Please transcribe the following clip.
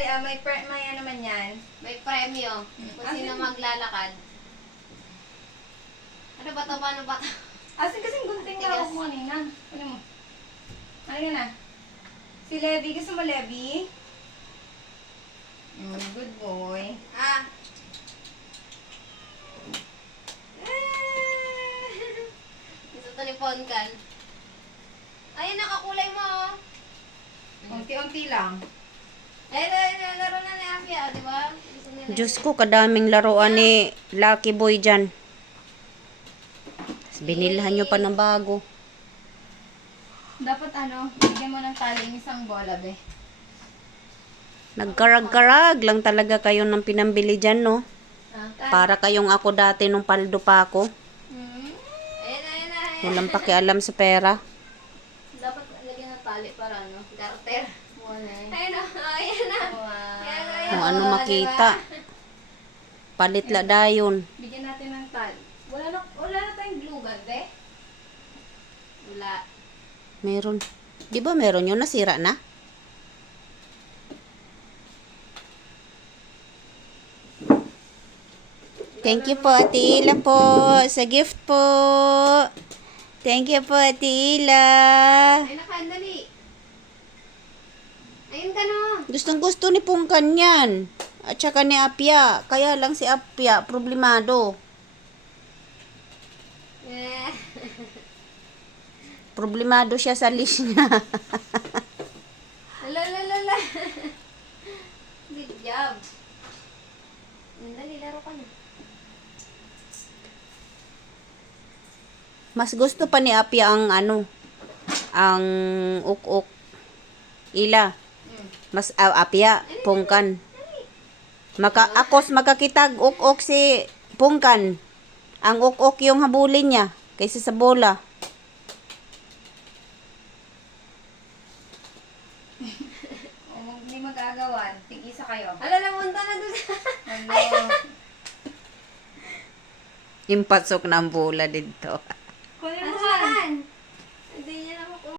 Dali, may ano man yan. May premyo. Kung sino maglalakad. Ano ba to? Paano ba to? Asin kasing gunting na ako mo kanina. Ano mo? Ano yun na? Si Levi. Gusto mo, Levi? Good boy. Ah. Gusto to ni Ponkan. Ayun, nakakulay mo. Oh. Unti-unti lang. Laro na ni Afia, di ba? Gusto nila. Diyos ko, kadaming laruan ni Lucky Boy dyan. Tapos binilhan nyo pa ng bago. Dapat bigyan mo ng taling isang bola, be. Nagkarag-karag lang talaga kayo ng pinambili dyan, no? Ah, Para kayong ako dati nung paldo pa ako. Ayun na. Walang pakialam sa pera. Dapat lagyan ng tali para garter. Ayun na. Kung ano makita. Palit la dayon. Bigyan natin ng wala na tayong glue gun, be. Wala. Meron. Di ba meron yun? Nasira na? Thank you po, Ate Ila po. Sa gift po. Thank you po, Ate Ila. Ayun na, dali. Ayun ka no. Gustong gusto ni Pungkan yan. At saka ni Apia. Kaya lang si Apia, problemado. Problemado siya sa list niya. Lala. Good job. Dali, laro ka na. Mas gusto pa ni Apia ang ang uk-uk. Ila. Mas Apia, Pungkan. Akos makakitag uk-uk si Pungkan. Ang uk-uk yung habulin niya kaysa sa bola. Hindi magagawan. Tig-isa kayo. Namunta na doon. Hello. Impasok na ang bola dito.